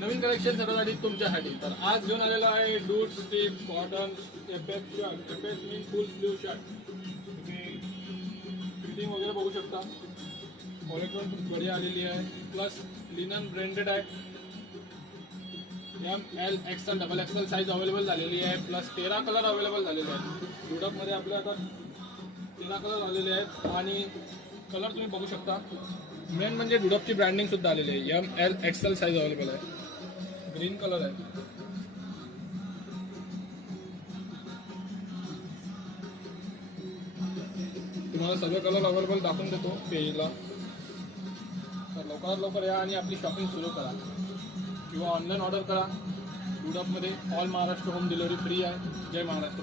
नवीन collection सर्वांसाठी तुमच्यासाठी. तर आज घेऊन आलेलो आहे डूट stripe cotton FF shirt. FF mean full sleeve shirt. तुम्ही फिटिंग वगैरे बघू शकता. क्वालिटी पण बढिया आलेली आहे. प्लस लिनन ब्रँडेड आहे. ML XL XXL size available झालेली आहे. प्लस 13 कलर अवेलेबल झालेले आहेत. डुडपमध्ये आपल्या आता 13 कलर आलेले आहेत आणि कलर तुम्ही बघू शकता. मेन म्हणजे डुडपची ब्रँडिंग सुद्धा आलेली आहे. ML XL साईज अवेलेबल आहे. ग्रीन कलर आहे. तुम्हाला सगळे कलर अवेलेबल दाखवून देतो पेजला. तर लवकरात लवकर या आणि आपली शॉपिंग सुरू करा किंवा ऑनलाईन ऑर्डर करा. डुडपमध्ये all Maharashtra home delivery free आहे. जय महाराष्ट्र.